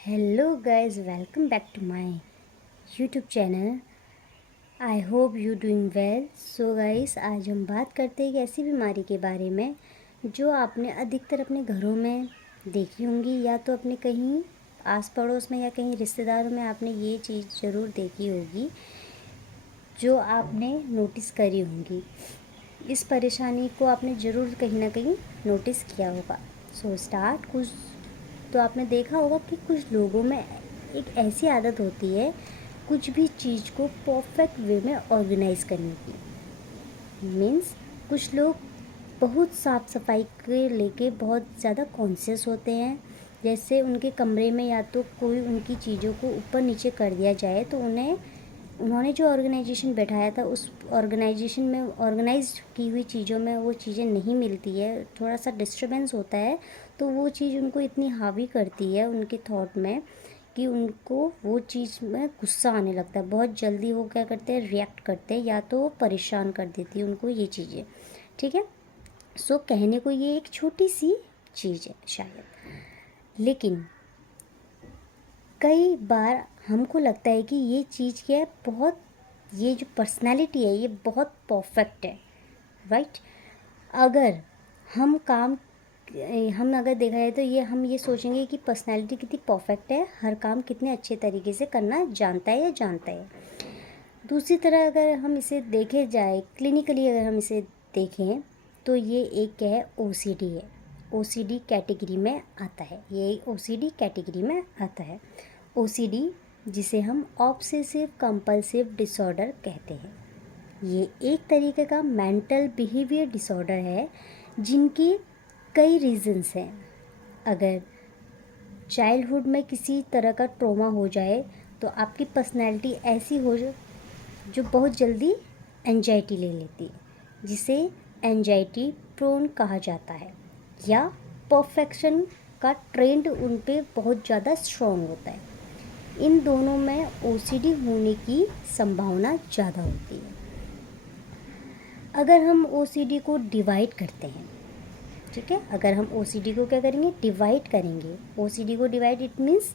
Hello guys, welcome back to my YouTube channel. I hope you doing well. So guys, आज हम बात करते हैं एक ऐसी बीमारी के बारे में जो आपने अधिकतर अपने घरों में देखी होंगी या तो अपने कहीं आस पड़ोस में या कहीं रिश्तेदारों में आपने ये चीज़ ज़रूर देखी होगी जो आपने नोटिस करी होंगी। इस परेशानी को आपने ज़रूर कहीं ना कहीं नोटिस किया होगा। सो स्टार्ट कुछ तो आपने देखा होगा कि कुछ लोगों में एक ऐसी आदत होती है कुछ भी चीज़ को परफेक्ट वे में ऑर्गेनाइज करने की। मीन्स कुछ लोग बहुत साफ़ सफाई के लेके बहुत ज़्यादा कॉन्शियस होते हैं। जैसे उनके कमरे में या तो कोई उनकी चीज़ों को ऊपर नीचे कर दिया जाए तो उन्होंने जो ऑर्गेनाइजेशन बैठाया था उस ऑर्गेनाइजेशन में ऑर्गेनाइज की हुई चीज़ों में वो चीज़ें नहीं मिलती है, थोड़ा सा डिस्टर्बेंस होता है। तो वो चीज़ उनको इतनी हावी करती है उनके थॉट में कि उनको वो चीज़ में गुस्सा आने लगता है। बहुत जल्दी वो क्या करते हैं, रिएक्ट करते हैं, या तो वो परेशान कर देती है उनको ये चीज़ें। ठीक है, सो कहने को ये एक छोटी सी चीज़ है शायद, लेकिन कई बार हमको लगता है कि ये चीज़ क्या है, ये जो पर्सनालिटी है ये बहुत परफेक्ट है, राइट। अगर हम काम हम अगर देखा जाए तो हम ये सोचेंगे कि पर्सनालिटी कितनी परफेक्ट है, हर काम कितने अच्छे तरीके से करना जानता है। दूसरी तरह अगर हम इसे देखे जाए क्लिनिकली, अगर हम इसे देखें तो ये एक क्या है, ओसीडी है। ओसीडी कैटेगरी में आता है, ये ओसीडी कैटेगरी में आता है। ओसीडी जिसे हम ऑब्सेसिव कंपल्सिव डिसऑर्डर कहते हैं। ये एक तरीके का मेंटल बिहेवियर डिसऑर्डर है जिनकी कई रीजंस हैं। अगर चाइल्डहुड में किसी तरह का ट्रॉमा हो जाए तो आपकी पर्सनैलिटी ऐसी हो जो बहुत जल्दी एंजाइटी ले लेती है, जिसे एंजाइटी प्रोन कहा जाता है, या परफेक्शन का ट्रेंड उन पे बहुत ज़्यादा स्ट्रॉन्ग होता है। इन दोनों में ओसीडी होने की संभावना ज़्यादा होती है। अगर हम ओसीडी को डिवाइड करते हैं, ठीक है, अगर हम ओसीडी को क्या करेंगे, डिवाइड करेंगे। ओसीडी को डिवाइड इट मीन्स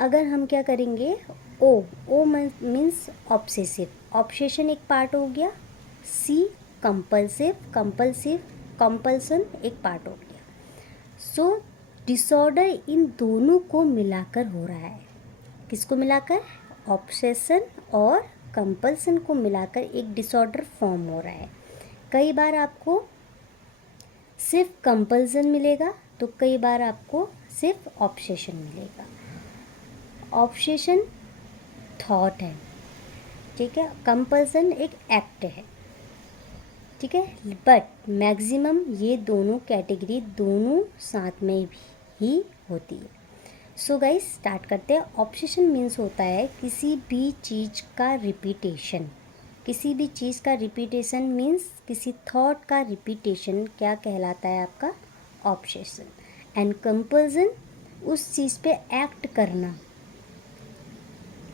अगर हम क्या करेंगे, ओ मीन्स ऑब्सेसिव, ऑब्सेशन एक पार्ट हो गया। सी कंपल्सिव, कंपल्सन एक पार्ट हो गया। सो डिसऑर्डर इन दोनों को मिलाकर हो रहा है। किसको मिलाकर, ऑब्सेशन और कंपल्सन को मिलाकर एक डिसऑर्डर फॉर्म हो रहा है। कई बार आपको सिर्फ कंपल्सन मिलेगा तो कई बार आपको सिर्फ ऑब्सेशन मिलेगा। ऑब्सेशन थॉट है, ठीक है, कंपल्सन एक एक्ट है, ठीक है, बट मैक्सिमम ये दोनों कैटेगरी दोनों साथ में ही होती है। सो गाइस स्टार्ट करते हैं। ऑब्सेशन मीन्स होता है किसी भी चीज़ का रिपीटेशन। किसी भी चीज़ का रिपीटेशन मीन्स किसी थॉट का रिपीटेशन क्या कहलाता है, आपका ऑब्सेशन। एंड कंपल्सन उस चीज़ पे एक्ट करना,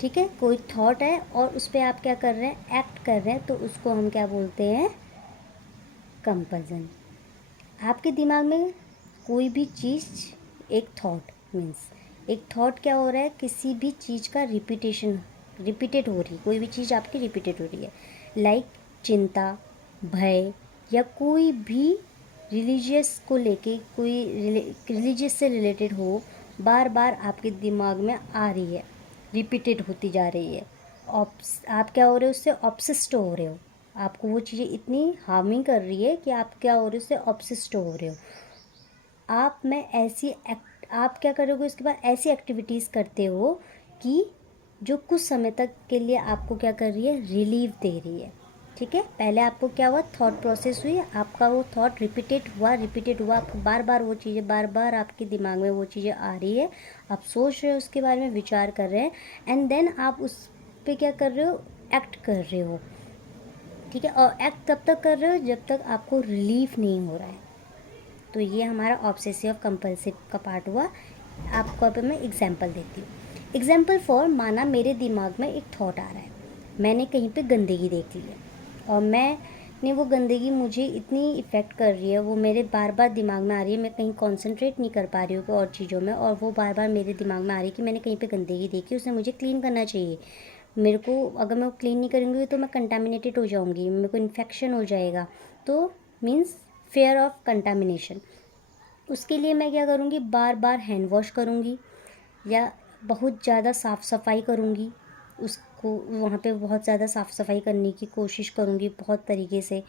ठीक है, कोई थॉट है और उस पर आप क्या कर रहे हैं, एक्ट कर रहे हैं, तो उसको हम क्या बोलते हैं, कंपल्सन। आपके दिमाग में कोई भी चीज़, एक थॉट मीन्स एक थॉट क्या हो रहा है, किसी भी चीज़ का रिपीटेड हो रही, कोई भी चीज़ आपकी रिपीटेड हो रही है, लाइक चिंता, भय, या कोई भी रिलीजियस को लेके, कोई रिलीजियस से रिलेटेड हो, बार बार आपके दिमाग में आ रही है, रिपीटेड होती जा रही है। आप क्या हो रहे हो, उससे ऑब्सेस्ड हो रहे हो। आपको वो चीज़ें इतनी हार्मिंग कर रही है कि आप क्या हो रहे हो, उससे ऑब्सेस्ड हो रहे हो। आप क्या करोगे, उसके बाद ऐसी एक्टिविटीज़ करते हो कि जो कुछ समय तक के लिए आपको क्या कर रही है, रिलीफ दे रही है, ठीक है। पहले आपको क्या हुआ, थॉट प्रोसेस हुई, आपका वो थॉट रिपीटेड हुआ, बार बार वो चीज़ें, बार बार आपके दिमाग में वो चीज़ें आ रही है, आप सोच रहे हो, उसके बारे में विचार कर रहे हैं, एंड देन आप उस पर क्या कर रहे हो, एक्ट कर रहे हो, ठीक है। और एक्ट तब तक कर रहे हो जब तक आपको रिलीफ नहीं हो रहा है। तो ये हमारा ऑब्सेसिव कंपल्सिव का पार्ट हुआ। आपको अब मैं एग्जांपल देती हूँ। एग्जांपल फॉर, माना मेरे दिमाग में एक थॉट आ रहा है, मैंने कहीं पे गंदगी देख ली है और मैं नहीं, वो गंदगी मुझे इतनी इफ़ेक्ट कर रही है, वो मेरे बार बार दिमाग में आ रही है, मैं कहीं कंसंट्रेट नहीं कर पा रही हूँ और चीज़ों में, और वो बार बार मेरे दिमाग में आ रही है कि मैंने कहीं पे गंदगी देखी, उसे मुझे क्लीन करना चाहिए। मेरे को, अगर मैं वो क्लीन नहीं करूँगी तो मैं कंटामिनेटेड हो जाऊँगी, मेरे को इन्फेक्शन हो जाएगा, तो मीन्स फेयर ऑफ कंटामिनेशन। उसके लिए मैं क्या करूँगी, बार बार हैंड वॉश करूँगी या बहुत ज़्यादा साफ़ सफाई करूँगी, उसको वहाँ पे बहुत ज़्यादा साफ़ सफाई करने की कोशिश करूँगी बहुत तरीके से।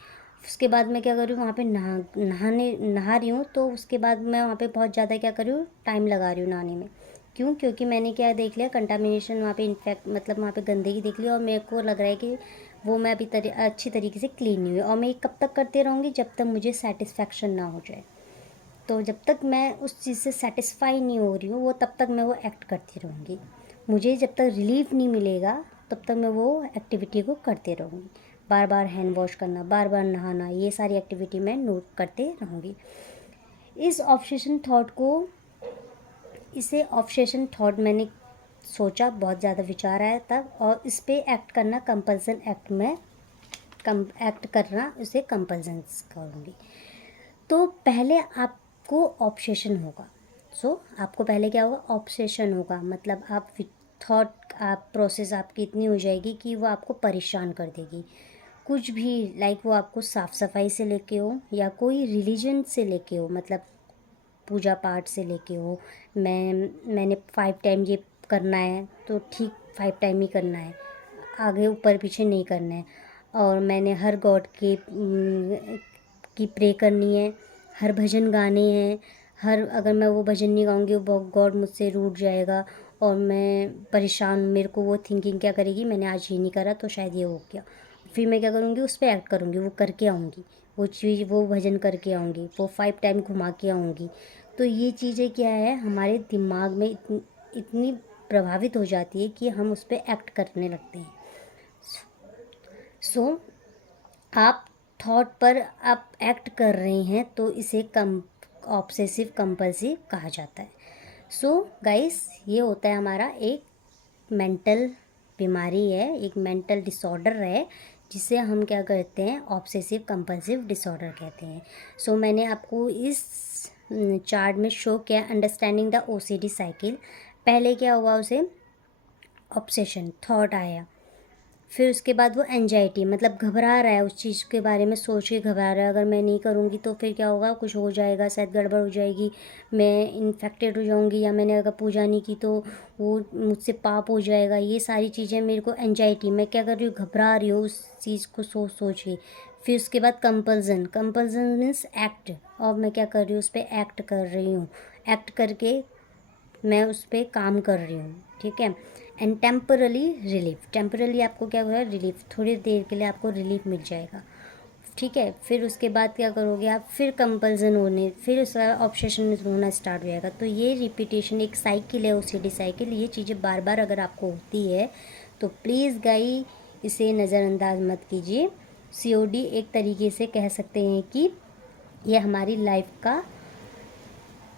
उसके बाद मैं क्या कर रही हूँ, वहाँ पे नहा रही हूँ, तो उसके बाद मैं वहाँ पे बहुत ज़्यादा क्या कर रही हूँ, टाइम लगा रही हूँ नहाने में। क्यों? क्योंकि मैंने क्या देख लिया, कंटामिनेशन वहाँ पे, इन्फेक्ट मतलब वहाँ पे गंदगी देख ली, और मेरे को लग रहा है कि वो मैं अभी अच्छी तरीके से क्लीन नहीं हुई, और मैं ये कब तक करते रहूँगी, जब तक मुझे सेटिस्फेक्शन ना हो जाए। तो जब तक मैं उस चीज़ से सेटिस्फाई नहीं हो रही हूँ, वो तब तक मैं वो एक्ट करती रहूँगी। मुझे जब तक रिलीफ नहीं मिलेगा तब तक मैं वो एक्टिविटी को करते रहूँगी। बार बार हैंड वॉश करना, बार बार नहाना, ये सारी एक्टिविटी मैं नोट करते रहूँगी। इस ऑब्सेशन थॉट को, इसे ऑब्सेशन थॉट मैंने सोचा, बहुत ज़्यादा विचार आया तब, और इस पे एक्ट करना कंपल्सन एक्ट में एक्ट करना, उसे कंपल्सन करूँगी। तो पहले आपको ऑब्सेशन होगा। आपको पहले क्या होगा, ऑब्सेशन होगा, मतलब आप थॉट, आप प्रोसेस आपकी इतनी हो जाएगी कि वो आपको परेशान कर देगी। कुछ भी, लाइक वो आपको साफ़ सफाई से लेके हो या कोई रिलीजन से लेके हो, मतलब पूजा पाठ से लेके हो, मैंने 5 टाइम ये करना है तो ठीक 5 टाइम ही करना है, आगे ऊपर पीछे नहीं करना है, और मैंने हर गॉड के की प्रे करनी है, हर भजन गाने हैं, हर, अगर मैं वो भजन नहीं गाऊंगी वो गॉड मुझसे रूठ जाएगा और मैं परेशान, मेरे को वो थिंकिंग क्या करेगी, मैंने आज ये नहीं करा तो शायद ये हो गया, फिर मैं क्या करूँगी, उस पर एक्ट करूँगी, वो करके आऊँगी, वो चीज़, वो भजन करके आऊँगी, वो 5 टाइम घुमा के आऊँगी। तो ये चीज़ें क्या है, हमारे दिमाग में इतनी प्रभावित हो जाती है कि हम उस पर एक्ट करने लगते हैं। सो आप थॉट पर आप एक्ट कर रहे हैं तो इसे ऑब्सेसिव कंपल्सिव कहा जाता है। सो गाइस, ये होता है हमारा एक मेंटल बीमारी है, एक मेंटल डिसऑर्डर है, जिसे हम क्या करते हैं, ऑब्सेसिव कंपल्सिव डिसऑर्डर कहते हैं। मैंने आपको इस चार्ट में शो किया अंडरस्टैंडिंग द ओसीडी साइकिल। पहले क्या हुआ, उसे ऑब्सेशन थॉट आया, फिर उसके बाद वो एंजाइटी, मतलब घबरा रहा है, उस चीज़ के बारे में सोच के घबरा रहा है, अगर मैं नहीं करूँगी तो फिर क्या होगा, कुछ हो जाएगा, शायद गड़बड़ हो जाएगी, मैं इन्फेक्टेड हो जाऊँगी, या मैंने अगर पूजा नहीं की तो वो मुझसे पाप हो जाएगा। ये सारी चीज़ें मेरे को एंजाइटी, मैं क्या कर रही हूँ, घबरा रही हूँ उस चीज़ को सोच के। फिर उसके बाद कंपल्सन, कंपल्सन मीन्स एक्ट, और मैं क्या कर रही हूँ, उस पर एक्ट कर रही हूँ, एक्ट करके मैं उस पर काम कर रही हूँ, ठीक है। एंड टेम्परली रिलीफ, टेम्परली आपको क्या होगा, रिलीफ, थोड़ी देर के लिए आपको रिलीफ मिल जाएगा, ठीक है। फिर उसके बाद क्या करोगे आप, फिर कंपल्सन होने, फिर उसका ऑब्सेशन होना स्टार्ट हो जाएगा। तो ये रिपीटेशन एक साइकिल है, ओसीडी साइकिल। ये चीज़ें बार बार अगर आपको होती है तो प्लीज़ गाई इसे नज़रअंदाज मत कीजिए। सीओडी एक तरीके से कह सकते हैं कि ये हमारी लाइफ का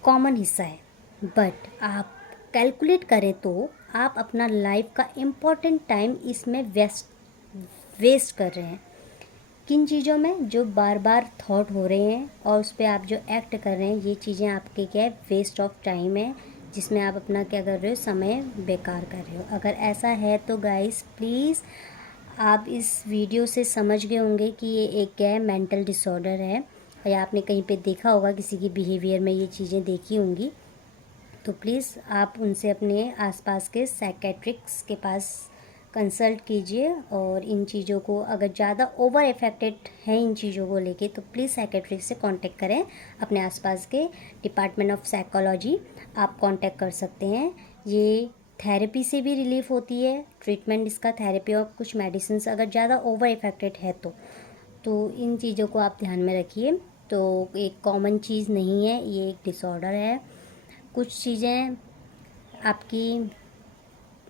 कॉमन हिस्सा है, बट आप कैलकुलेट करें तो आप अपना लाइफ का इम्पोर्टेंट टाइम इसमें वेस्ट कर रहे हैं। किन चीज़ों में, जो बार बार थॉट हो रहे हैं और उस पर आप जो एक्ट कर रहे हैं, ये चीज़ें आपके क्या है, वेस्ट ऑफ टाइम है, जिसमें आप अपना क्या कर रहे हो, समय बेकार कर रहे हो। अगर ऐसा है तो गाइस प्लीज़, आप इस वीडियो से समझ गए होंगे कि ये एक क्या है, मेंटल डिसऑर्डर है, या आपने कहीं पे देखा होगा, किसी की बिहेवियर में ये चीज़ें देखी होंगी। तो प्लीज़ आप उनसे, अपने आसपास के साइकेट्रिक्स के पास कंसल्ट कीजिए, और इन चीज़ों को अगर ज़्यादा ओवर इफेक्टेड हैं इन चीज़ों को लेके, तो प्लीज़ साइकेट्रिक्स से कांटेक्ट करें। अपने आसपास के डिपार्टमेंट ऑफ साइकोलॉजी आप कांटेक्ट कर सकते हैं। ये थेरेपी से भी रिलीफ होती है, ट्रीटमेंट इसका थेरेपी, और कुछ मेडिसिन अगर ज़्यादा ओवर इफेक्टेड है तो इन चीज़ों को आप ध्यान में रखिए। तो एक कॉमन चीज़ नहीं है, ये एक डिसऑर्डर है। कुछ चीज़ें आपकी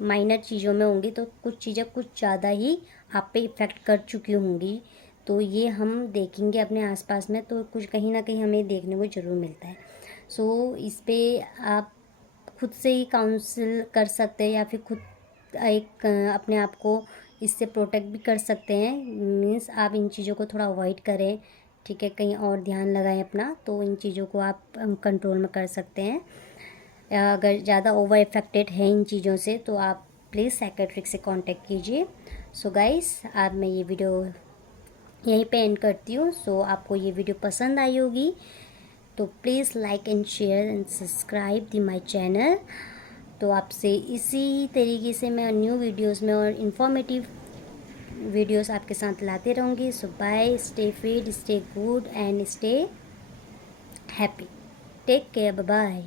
माइनर चीज़ों में होंगी, तो कुछ चीज़ें कुछ ज़्यादा ही आप पे इफ़ेक्ट कर चुकी होंगी, तो ये हम देखेंगे अपने आसपास में, तो कुछ कहीं ना कहीं हमें देखने को ज़रूर मिलता है। इस पे आप खुद से ही काउंसिल कर सकते हैं, या फिर खुद एक अपने आप को इससे प्रोटेक्ट भी कर सकते हैं। मीन्स आप इन चीज़ों को थोड़ा अवॉइड करें, ठीक है, कहीं और ध्यान लगाएं अपना, तो इन चीज़ों को आप कंट्रोल में कर सकते हैं। अगर ज़्यादा ओवर इफेक्टेड है इन चीज़ों से तो आप प्लीज़ साइकेट्रिस्ट से कांटेक्ट कीजिए। सो गाइस, आज मैं ये वीडियो यहीं पे एंड करती हूँ। सो आपको ये वीडियो पसंद आई होगी तो please like and share and subscribe the my channel. तो आपसे इसी तरीके से मैं न्यू वीडियोस में और इन्फॉर्मेटिव वीडियोस आपके साथ लाते रहूँगी। So bye, stay fit, stay good and stay happy, take care, bye bye.